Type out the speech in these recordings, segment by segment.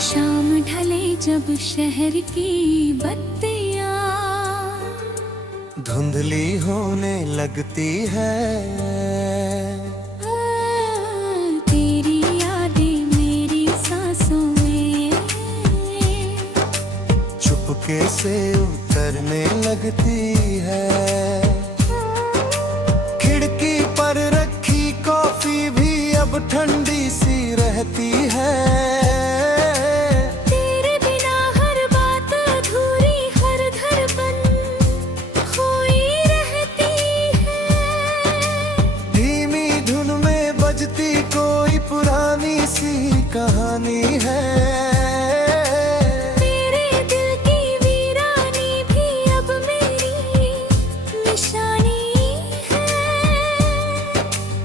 शाम ढले जब शहर की बत्तियाँ धुंधली होने लगती है, तेरी यादें मेरी सांसों में चुपके से उतरने लगती है। खिड़की पर रखी कॉफी भी अब ठंडी सी रहती है। कोई पुरानी सी कहानी है, तेरे दिल की वीरानी भी अब मेरी निशानी है।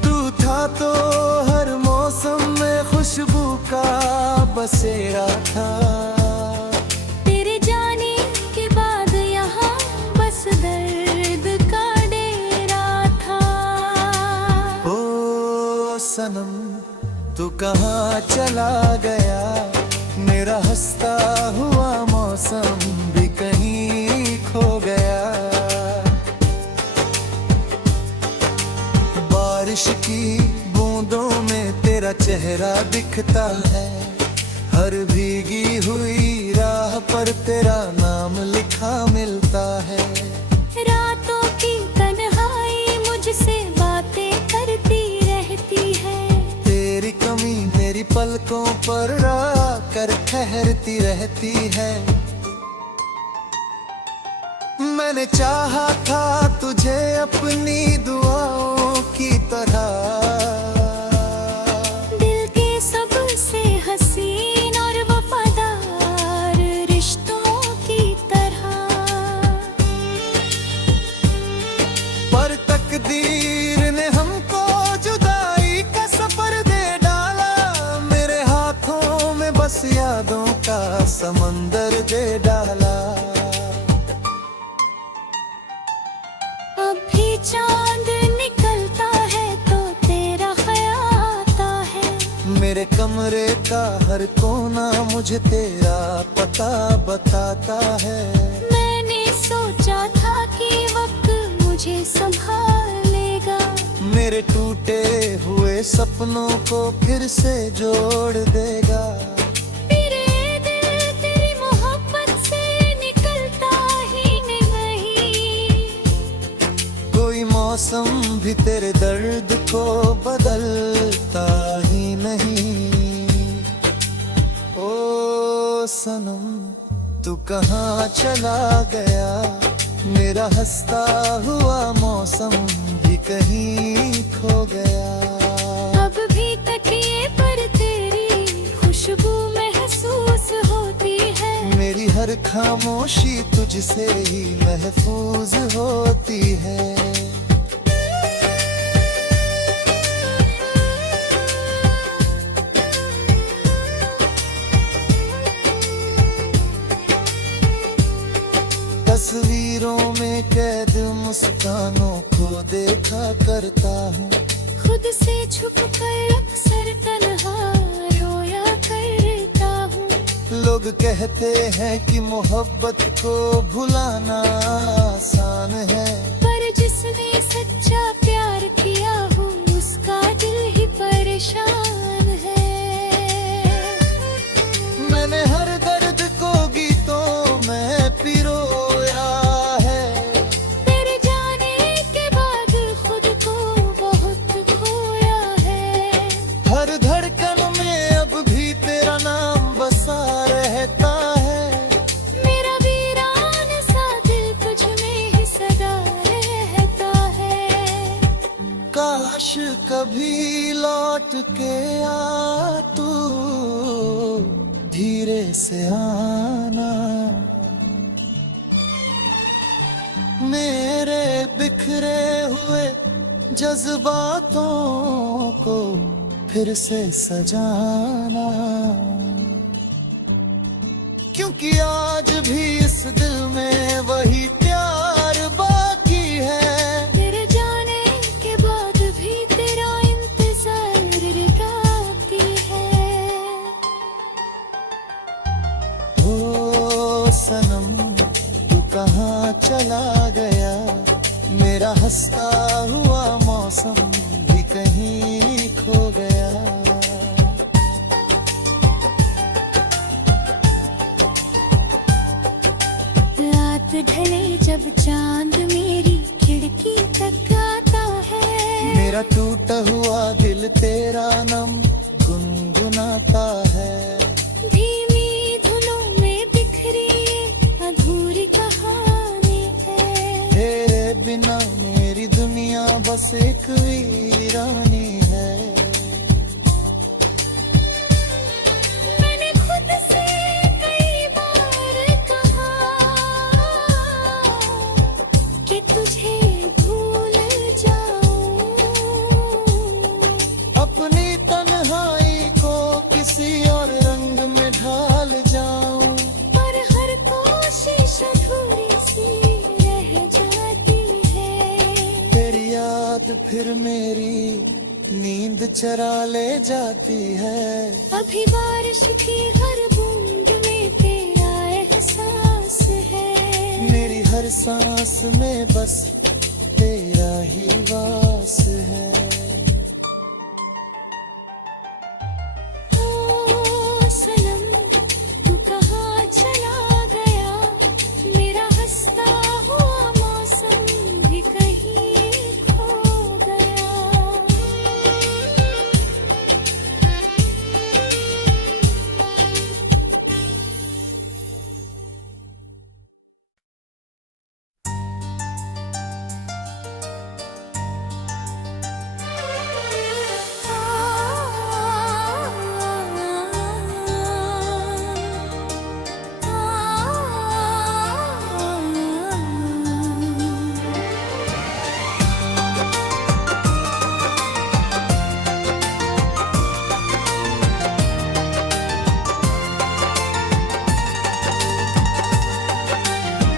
तू था तो हर मौसम में खुशबू का बसेरा था। तेरे जाने के बाद यहाँ बस दर्द का डेरा था। ओ सनम तू कहाँ चला गया, मेरा हंसता हुआ मौसम भी कहीं खो गया। बारिश की बूंदों में तेरा चेहरा दिखता है, हर भीगी हुई राह पर तेरा नाम लिखा मिलता है। रातों की तन्हाई मुझसे बातें करती रहती है, तेरी कमी मेरी पलकों पर आकर ठहरती रहती है। मैंने चाहा था तुझे अपनी दुआओं की तरह, दिल के सबसे हसीन और वफादार रिश्तों की तरह। पर तकदीर ने हमको जुदाई का सफर दे डाला, मेरे हाथों में बस यादों का समंदर दे डाला। अभी चांद निकलता है तो तेरा ख्याल आता है, मेरे कमरे का हर कोना मुझे तेरा पता बताता है। मैंने सोचा था कि वक्त मुझे संभालेगा, मेरे टूटे हुए सपनों को फिर से जोड़ देगा। तेरे दिल तेरी मोहब्बत से निकलता ही नहीं, कोई मौसम भी तेरे दर्द को बदलता ही नहीं। ओ सनम तू कहाँ चला गया, मेरा हंसता हुआ मौसम भी कहीं खो गया। अब भी तकिए पर तेरी खुशबू महसूस होती है, मेरी हर खामोशी तुझसे ही महफूज होती है। तस्वीरों में कैद मुस्कानों को देखा करता हूँ, खुद से छुप कर अक्सर तन्हा रोया करता हूँ। लोग कहते हैं कि मोहब्बत को भुलाना आसान है, पर जिसने सच्चा प्यार किया हो उसका दिल ही परेशान है। मैंने हर दर्द को गीतों में पिरोया है, तेरे जाने के बाद खुद को बहुत खोया है। हर धड़कन में अब भी तेरा नाम बसा रहता है। मेरा वीरान सा दिल तुझ में ही सदा रहता है। काश कभी लौट के आ तू, धीरे से आना, मेरे बिखरे हुए जज्बातों को फिर से सजाना। क्योंकि आज भी इस दिल में वही प्यार बाकी है, तेरे जाने के बाद भी तेरा इंतजार काफी है। सनम तू कहाँ चला गया, मेरा हंसता हुआ मौसम भी कहीं खो गया। रात ढले जब चांद मेरी खिड़की तक आता है, मेरा टूटा हुआ दिल तेरा नाम गुनगुनाता है। धीमी धुनों में बिखरी अधूरी कहानी है, तेरे बिना मेरी दुनिया बस एक वीरानी है। मैंने खुद से कई बार कहा कि तुझे भूल जाऊं, अपनी तन्हाई को किसी और रंग में ढाल जाऊं, पर हर कोशिश अधूरी सी रह जाती है। तेरी याद फिर मेरी नींद चरा ले जाती है। अभी बारिश की हर बूंद में तेरा एहसास है, मेरी हर सांस में बस तेरा ही वास है। ओ सनम तू कहाँ चला गया, मेरा हंसता हुआ मौसम भी कहीं खो गया।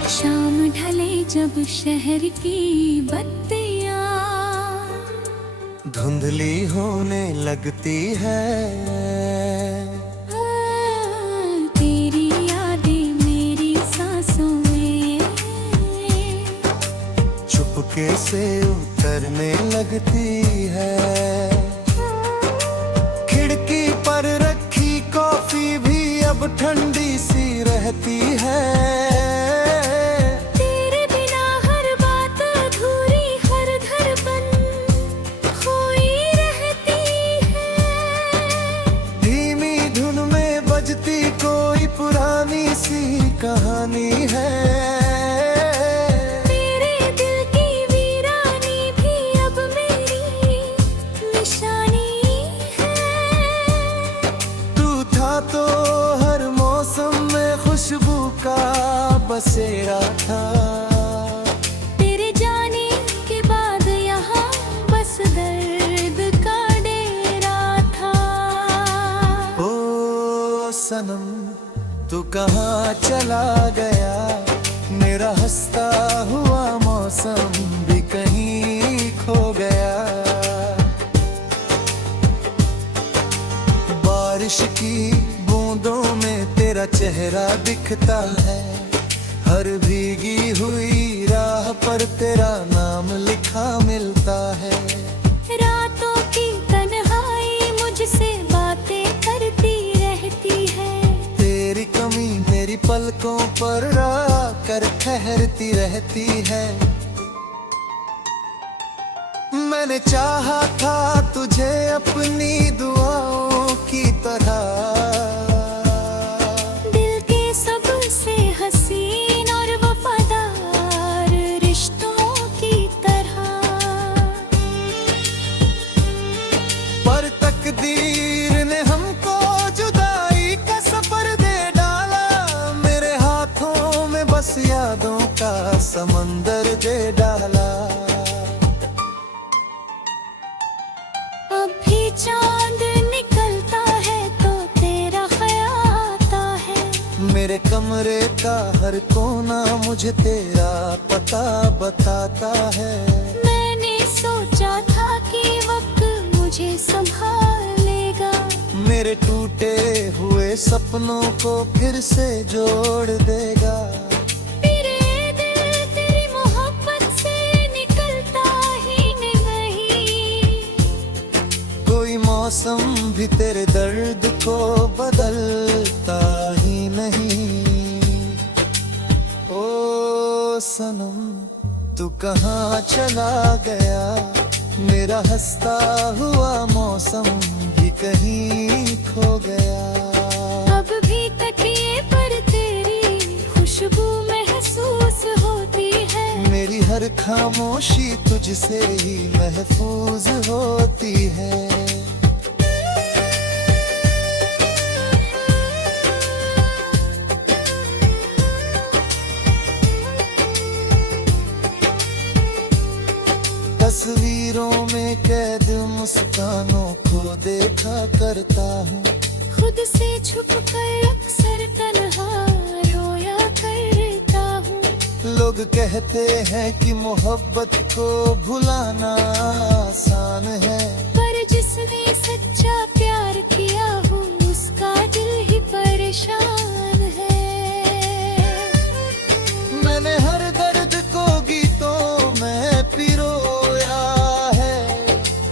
शाम ढले जब शहर की बत्तियाँ धुंधली होने लगती है, तेरी यादें मेरी सांसों में चुपके से उतरने लगती है। खिड़की पर रखी कॉफी भी अब ठंडी सी रहती है। तेरे बिना हर बात अधूरी, हर धड़कन खोई रहती है। धीमी धुन में बजती कोई पुरानी सी कहानी है। तेरे दिल की वीरानी भी अब मेरी निशानी है। तू था तो हर मौसम में खुशबू का बसेरा था, तेरे जाने के बाद यहाँ बस दर्द का डेरा था। ओ सनम तू कहाँ चला गया, मेरा हंसता हुआ मौसम भी कहीं खो गया। बारिश की बूंदों में तेरा चेहरा दिखता है, हर भीगी हुई राह पर तेरा नाम लिखा मिलता है। रातों की तन्हाई मुझसे बातें करती रहती है, तेरी कमी मेरी पलकों पर आकर ठहरती रहती है। मैंने चाहा था तुझे अपनी दुआओं की तरह, दिल के सबसे हसीन और वफादार रिश्तों की तरह। पर तकदीर ने हमको जुदाई का सफर दे डाला, मेरे हाथों में बस यादों का समंदर दे डाला। अब भी चांद निकलता है तो तेरा ख्याल आता है, मेरे कमरे का हर कोना मुझे तेरा पता बताता है। मैंने सोचा था कि वक्त मुझे संभालेगा, मेरे टूटे हुए सपनों को फिर से जोड़ देगा। मेरे दिल तेरी मोहब्बत से निकलता ही नहीं। कोई मौसम भी तेरे दर्द को बदलता ही नहीं। ओ सनम तू कहाँ चला गया, मेरा हंसता हुआ मौसम भी कहीं खो गया। अब भी तकिए पर तेरी खुशबू महसूस होती है। मेरी हर खामोशी तुझसे ही महफूज होती है। तस्वीरों में कैद मुस्कानों को देखा करता हूँ। खुद से छुप कर अक्सर तन्हा रोया करता हूँ। लोग कहते हैं कि मोहब्बत को भुलाना आसान है, पर जिसने सच्चा प्यार किया हो उसका दिल ही परेशान है। मैंने हर दर्द को गीतों में पिरोया है।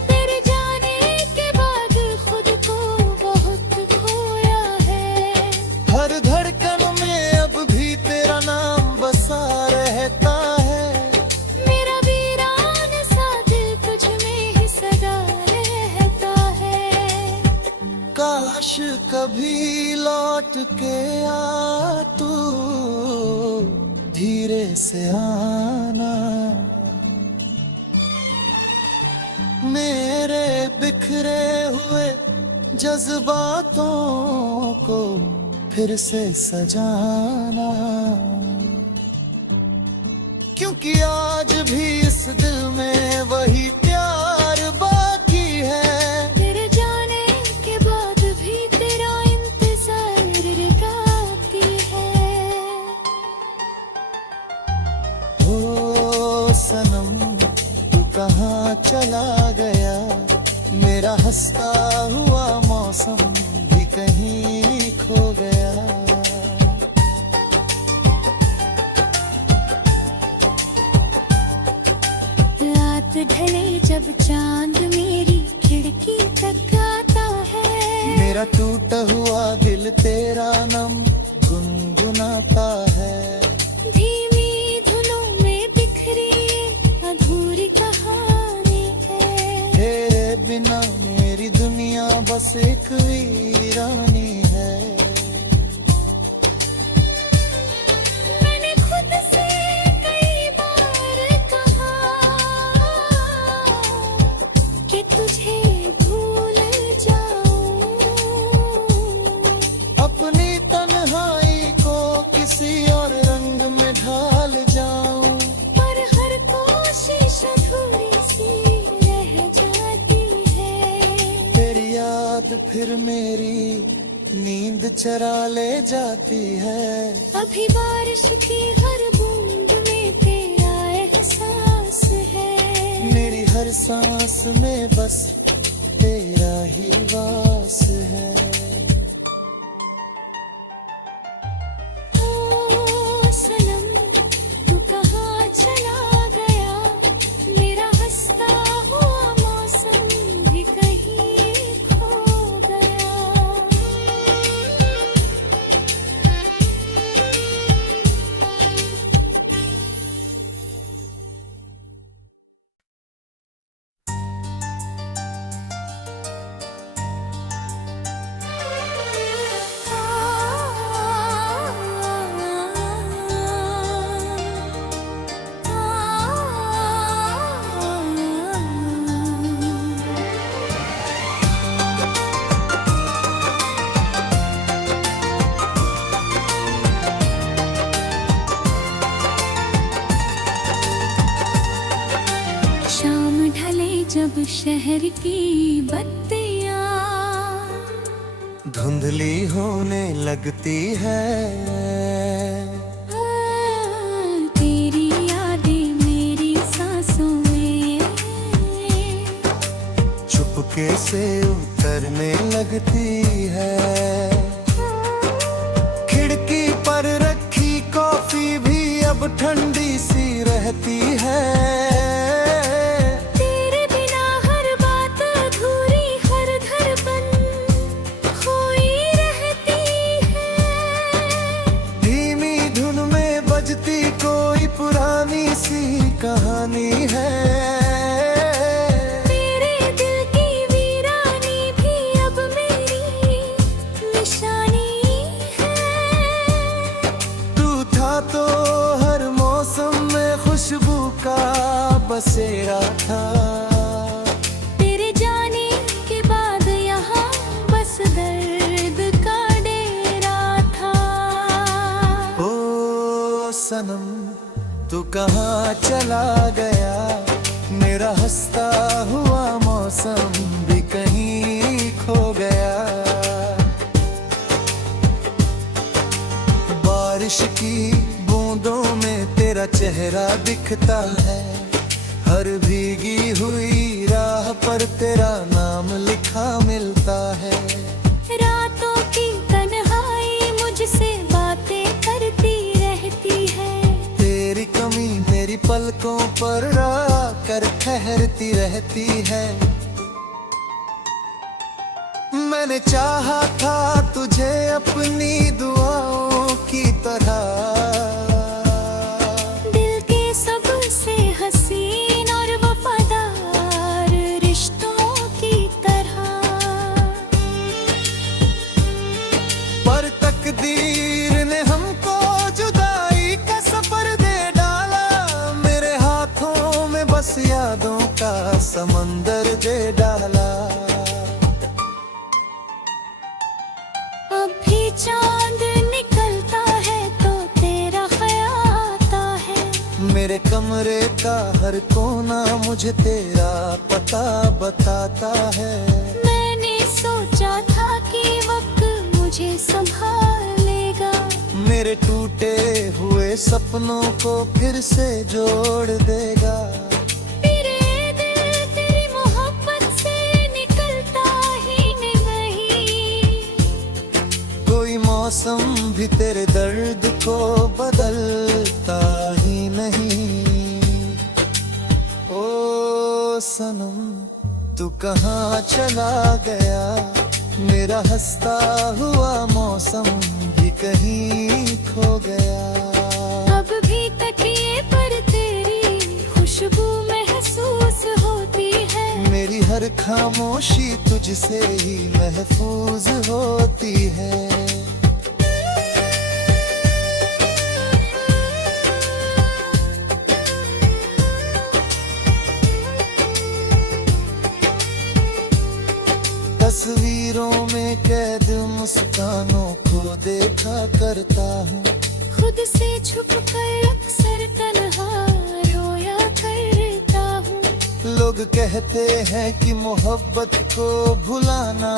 तेरे जाने के बाद खुद को बहुत खोया है। हर धड़कन में अब भी तेरा नाम बसा रहता है। मेरा वीरान सा दिल तुझ में ही सदा रहता है। काश कभी लौट के आ तू, धीरे से आना। मेरे बिखरे हुए जज्बातों को फिर से सजाना, क्योंकि आज भी इस दिल में वही प्यार बाकी है। तेरे जाने के बाद भी तेरा इंतजार करती है। ओ सनम तू कहाँ चला गया, मेरा हंसता हुआ मौसम भी कहीं खो गया। रात ढले जब चांद मेरी खिड़की तक आता है। मेरा टूटा हुआ दिल तेरा नाम गुनगुनाता है। धीमी धुनों में बिखरी अधूरी कहानी है। तेरे बिना मेरी दुनिया बस एक वीरानी है। मैंने खुद से कई बार कहा कि तुझे भूल जाऊं। अपनी तन्हाई को किसी और रंग में ढाल जाऊं, पर हर कोशिश अधूरी सी रह जाती है। तेरी याद फिर मेरी नींद चरा ले जाती है। अभी बारिश की हर बूंद में तेरा एहसास है। मेरी हर सांस में बस तेरा ही वास है। ओ सनम तू कहाँ चला गया, मेरा हंसता हुआ मौसम भी कहीं खो गया। शाम ढले जब शहर की बत्तियाँ धुंधली होने लगती है। तेरी यादें मेरी सांसों में चुपके से उतर करने लगती है। खिड़की पर रखी कॉफी भी अब ठंडी सी रहती है। तेरे बिना हर बात अधूरी, हर धड़कन खोई रहती है। धीमी धुन में बजती कोई पुरानी सी कहानी है। मेरे दिल की वीरानी भी अब मेरी निशानी है। तू था तो हर मौसम में खुशबू का बसेरा था। तेरे जाने के बाद यहाँ बस दर्द का डेरा था। ओ सनम तू कहाँ चला गया, मेरा हंसता हुआ मौसम भी कहीं खो गया। बारिश की बूंदों में तेरा चेहरा दिखता है। हर भीगी हुई राह पर तेरा नाम लिखा मिलता है। रातों की तन्हाई मुझसे बातें करती रहती है। तेरी कमी मेरी पलकों पर आकर ठहरती रहती है। मैंने चाहा था तुझे अपनी दुआओं की तरह। दिल के सबसे हसीन और वफादार रिश्तों की तरह। पर तकदीर ने हमको जुदाई का सफर दे डाला। मेरे हाथों में बस यादों का समंदर दे डाला। अब भी चांद निकलता है तो तेरा ख्याल आता है। मेरे कमरे का हर कोना मुझे तेरा पता बताता है। मैंने सोचा था कि वक्त मुझे संभालेगा। मेरे टूटे हुए सपनों को फिर से जोड़ देगा। मेरे दिल तेरी मोहब्बत से निकलता ही नहीं। कोई मौसम भी तेरे दर्द को बदलता ही नहीं। ओ सनम तू कहाँ चला गया, मेरा हंसता हुआ मौसम भी कहीं खो गया। अब भी तकिए पर तेरी खुशबू महसूस होती है। मेरी हर खामोशी तुझसे ही महफूज होती है। तस्वीरों में कैद मुस्कानों को देखा करता हूँ। खुद से छुप कर अक्सर तन्हा रोया करता हूँ। लोग कहते हैं कि मोहब्बत को भुलाना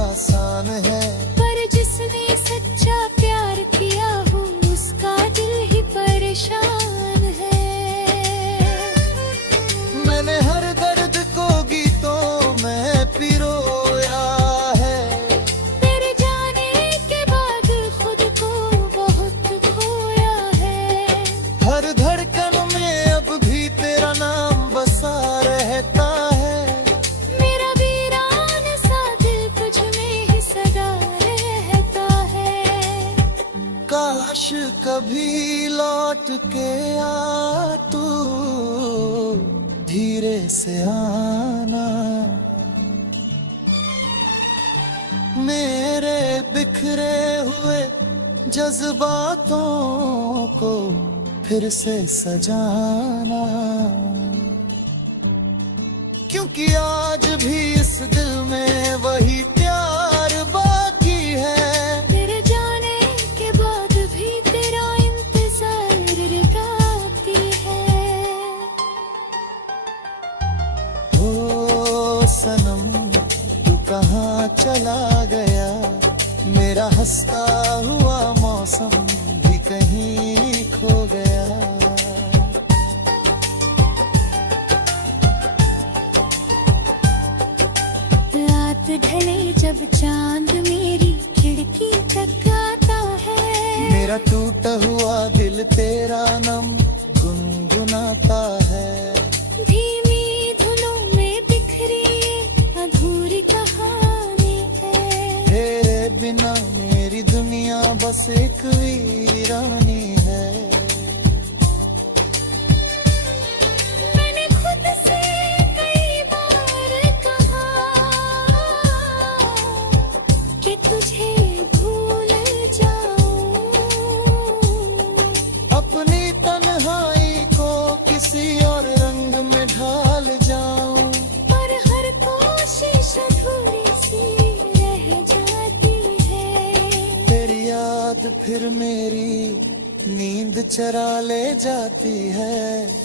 आसान है। पर जिसने सच्चा प्यार किया हो उसका दिल ही परेशान है। मैंने हर दर्द को गीतों में पिरोया है। तेरे जाने के बाद खुद को बहुत खोया है। हर धड़कन में अब भी तेरा नाम बसा रहता है। मेरा वीरान सा दिल तुझ में ही सदा रहता है। काश कभी लौट के आ तू, धीरे से आना। मेरे बिखरे हुए जज्बातों को फिर से सजाना। क्योंकि आज भी इस दिल में वही प्यार बाकी है। तेरे जाने के बाद भी तेरा इंतजार करती है। ओ सनम तू कहाँ चला गया, मेरा हंसता हुआ मौसम भी कहीं खो गया। रात रात ढले जब चांद मेरी खिड़की तक आता है, मेरा टूटा हुआ दिल तेरा नाम गुनगुनाता है। धीमी धुनों में बिखरी ये अधूरी कहानी है, तेरे बिना मेरी दुनिया बस एक वीरानी है। मैंने खुद से कई बार कहा कि तुझे भूल जाऊं, अपनी तन्हाई को किसी और रंग में ढाल जाऊं, पर हर कोशिश अधूरी सी रह जाती है। तेरी याद फिर मेरी नींद चरा ले जाती है।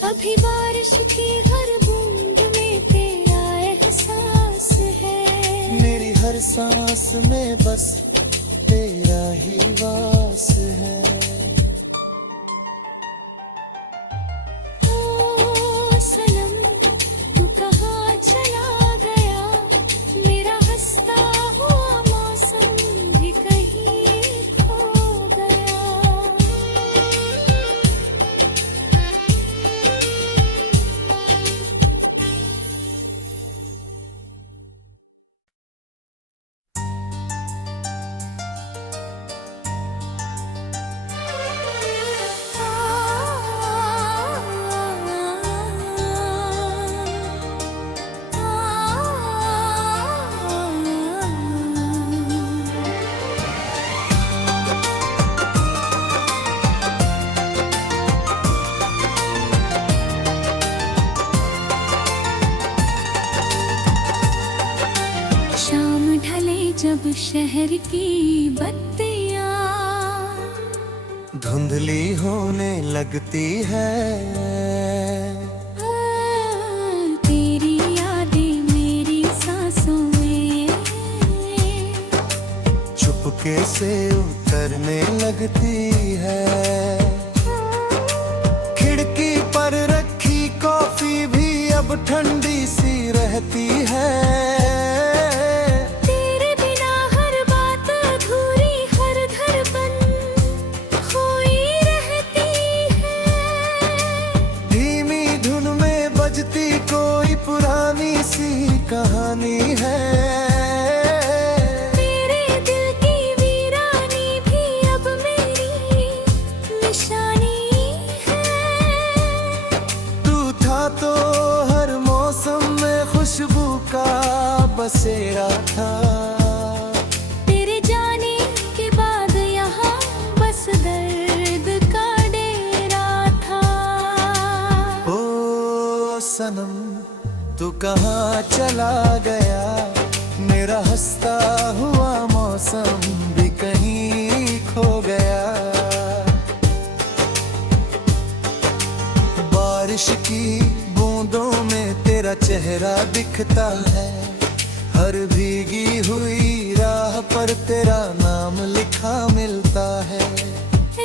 अभी बारिश की हर बूंद में तेरा एहसास है, मेरी हर सांस में बस तेरा ही वास है। ओ सनम तू कहाँ चला गया, मेरा हंसता हुआ मौसम भी कहीं खो गया। शाम ढले जब शहर की बत्तियाँ धुंधली होने लगती है, तेरी यादें मेरी सांसों में चुपके से उतरने लगती है। खिड़की पर रखी कॉफी भी अब ठंडी सी रहती है। तेरे बिना हर बात अधूरी, हर धड़कन खोई रहती है। धीमी धुन में बजती कोई पुरानी सी कहानी है। मेरे दिल की वीरानी भी अब मेरी निशानी है। तू था तो हर मौसम में खुशबू का बसेरा था, तेरे जाने के बाद यहाँ बस दर्द का डेरा था। ओ सनम तू कहाँ चला गया, मेरा हंसता हुआ मौसम भी कहीं खो गया। बारिश की बूंदों में तेरा चेहरा दिखता है, हर भीगी हुई राह पर तेरा नाम लिखा मिलता है।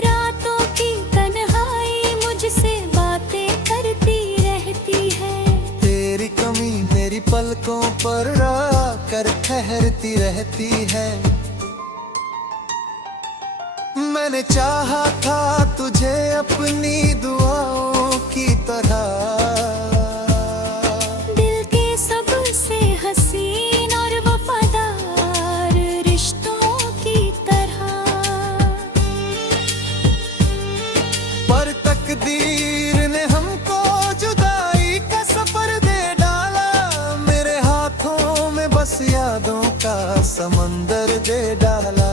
रातों की तन्हाई मुझसे बातें करती रहती है, तेरी कमी मेरी पलकों पर आकर ठहरती रहती है। मैंने चाहा था तुझे अपनी दुआओं की तरह, दिल के सबसे हसीन और वफादार रिश्तों की तरह। पर तकदीर ने हमको जुदाई का सफर दे डाला, मेरे हाथों में बस यादों का समंदर दे डाला।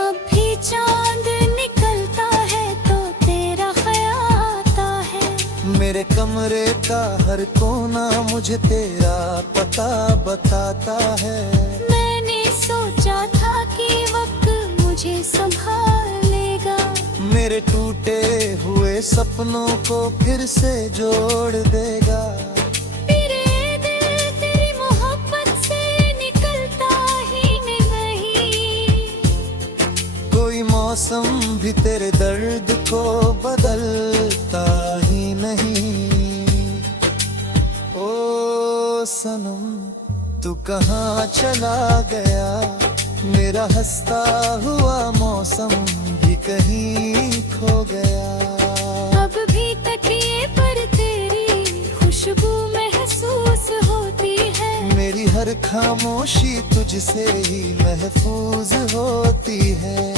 अभी चांद निकलता है तो तेरा ख्याल आता है, मेरे कमरे का हर कोना मुझे तेरा पता बताता है। मैंने सोचा था कि वक्त मुझे संभालेगा, मेरे टूटे हुए सपनों को फिर से जोड़ देगा। मेरे दिल तेरी मोहब्बत से निकलता ही नहीं, कोई मौसम भी तेरे दर्द को बदलता ही नहीं। ओ सनम तू कहाँ चला गया, मेरा हंसता हुआ मौसम भी कहीं खो गया। अब भी तकिए पर तेरी खुशबू महसूस होती है, मेरी हर खामोशी तुझसे ही महफूज होती है।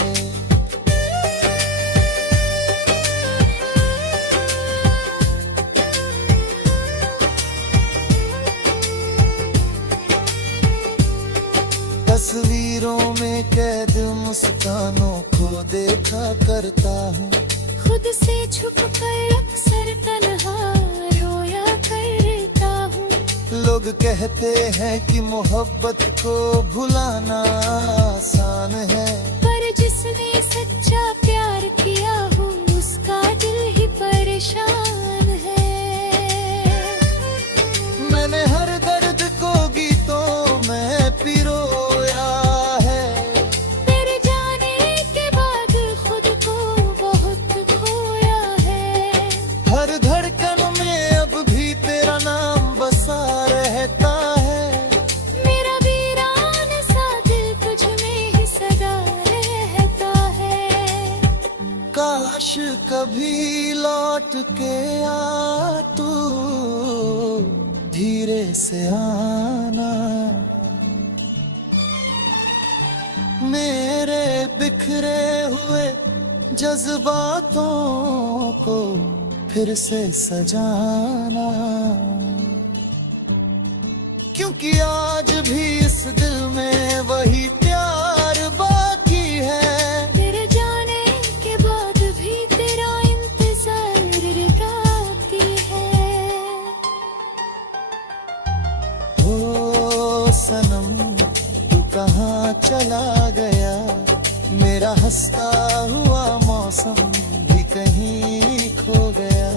तस्वीरों में कैद मुस्कानों को देखा करता हूँ, खुद से छुप कर अक्सर तन्हा रोया करता हूँ। लोग कहते हैं कि मोहब्बत को भुलाना आसान है, पर जिसने सच्चा प्यार किया हो उसका दिल ही परेशान है। मैंने हर दर्द को गीतों में पिरोया है, तेरे जाने के बाद खुद को बहुत खोया है। हर धड़कन में अब भी तेरा नाम बसा रहता है। मेरा वीरान सा दिल तुझ में ही सदा रहता है। काश कभी लौट के आ तू, धीरे से आना, मेरे बिखरे हुए जज्बातों को फिर से सजाना। क्योंकि आज भी इस दिल में वही प्यार बाकी है, तेरे जाने के बाद भी तेरा इंतजार काफी है। ओ सनम तू कहाँ चला गया, मेरा हंसता हुआ मौसम भी कहीं खो गया।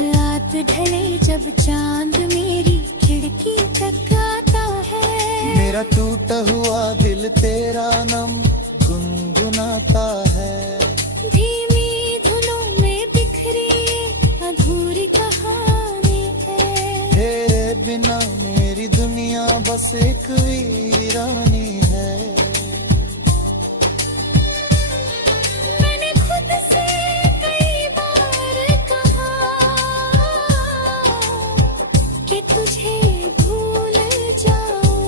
रात ढले जब चांद मेरी खिड़की तक आता है, मेरा टूटा हुआ दिल तेरा नाम गुनगुनाता है। धीमी धुनों में बिखरी अधूरी कहानी है, तेरे बिना मेरी दुनिया बस एक वीरानी है। मैंने खुद से कई बार कहा कि तुझे भूल जाऊं,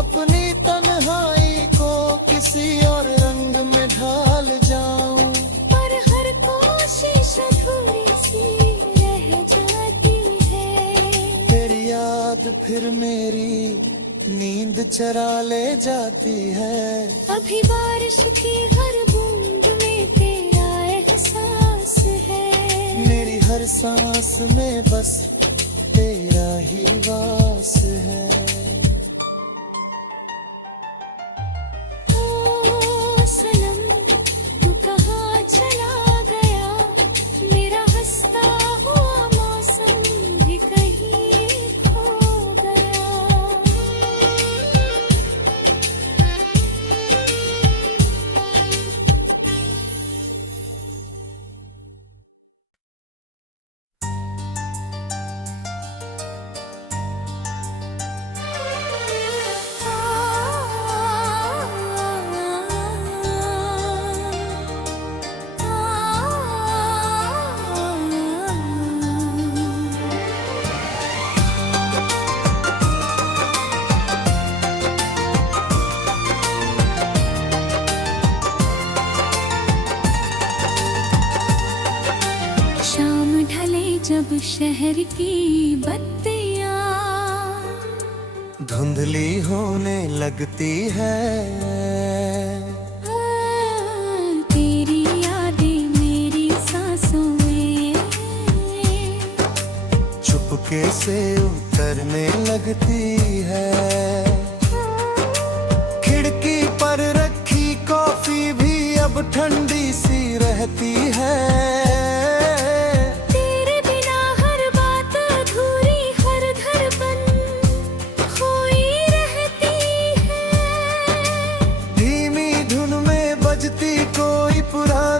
अपनी तन्हाई को किसी और रंग में ढाल जाऊं, पर हर कोशिश अधूरी सी रह जाती है। तेरी याद फिर मेरी नींद चरा ले जाती है। अभी बारिश की हर बूंद में तेरा एहसास है, मेरी हर सांस में बस तेरा ही वास है। ओ सनम तू कहाँ चला गया, मेरा हंसता हुआ मौसम भी कहीं खो गया। शाम ढले जब शहर की बत्तियां धुंधली होने लगती है, तेरी यादें मेरी सांसों में चुपके से उतरने लगती है। खिड़की पर रखी कॉफी भी अब ठंडी सी रहती है। तेरे बिना हर बात अधूरी, हर धड़कन खोई रहती है। धीमी धुन में बजती कोई पुरानी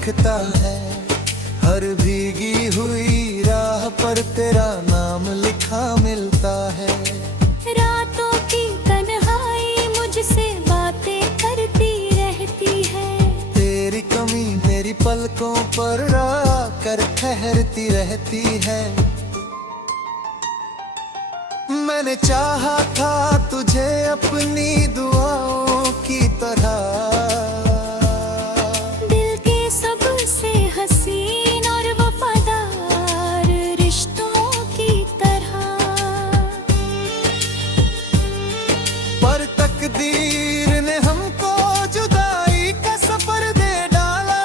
दिखता है। हर भीगी हुई राह पर तेरा नाम लिखा मिलता है। रातों की तन्हाई मुझसे बातें करती रहती है। तेरी कमी मेरी पलकों पर आकर ठहरती रहती है। मैंने चाहा था तुझे अपनी दुआओं की तरह, दिल के सबसे हसीन और वफादार रिश्तों की तरह। पर तकदीर ने हमको जुदाई का सफर दे डाला।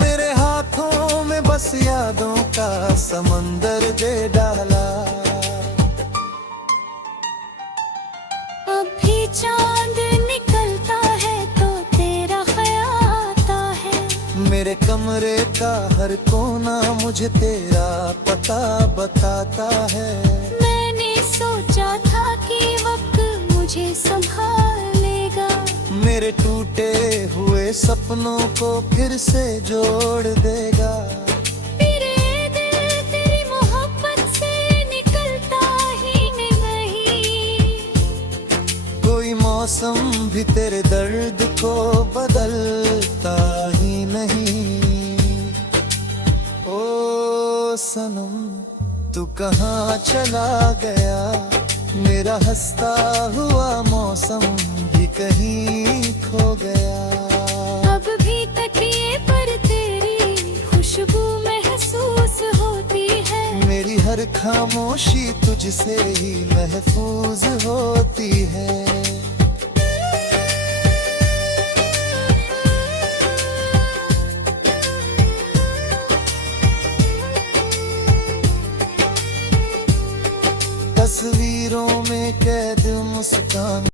मेरे हाथों में बस यादों का समंदर दे डाला। अभी चांद निकलता है तो तेरा ख्याल आता है। मेरे कमरे का हर कोना मुझे तेरा पता बताता है। मैंने सोचा था कि वक्त मुझे संभालेगा। मेरे टूटे हुए सपनों को फिर से जोड़ देगा। मेरे दिल तेरी मोहब्बत से निकलता ही नहीं। कोई मौसम भी तेरे दर्द को बदलता ही नहीं। ओ सनम तू कहाँ चला गया। मेरा हंसता हुआ मौसम भी कहीं खो गया। अब भी तकिए पर तेरी खुशबू महसूस होती है। मेरी हर खामोशी तुझसे ही महफूज होती है। तस्वीरों में कैद मुस्कान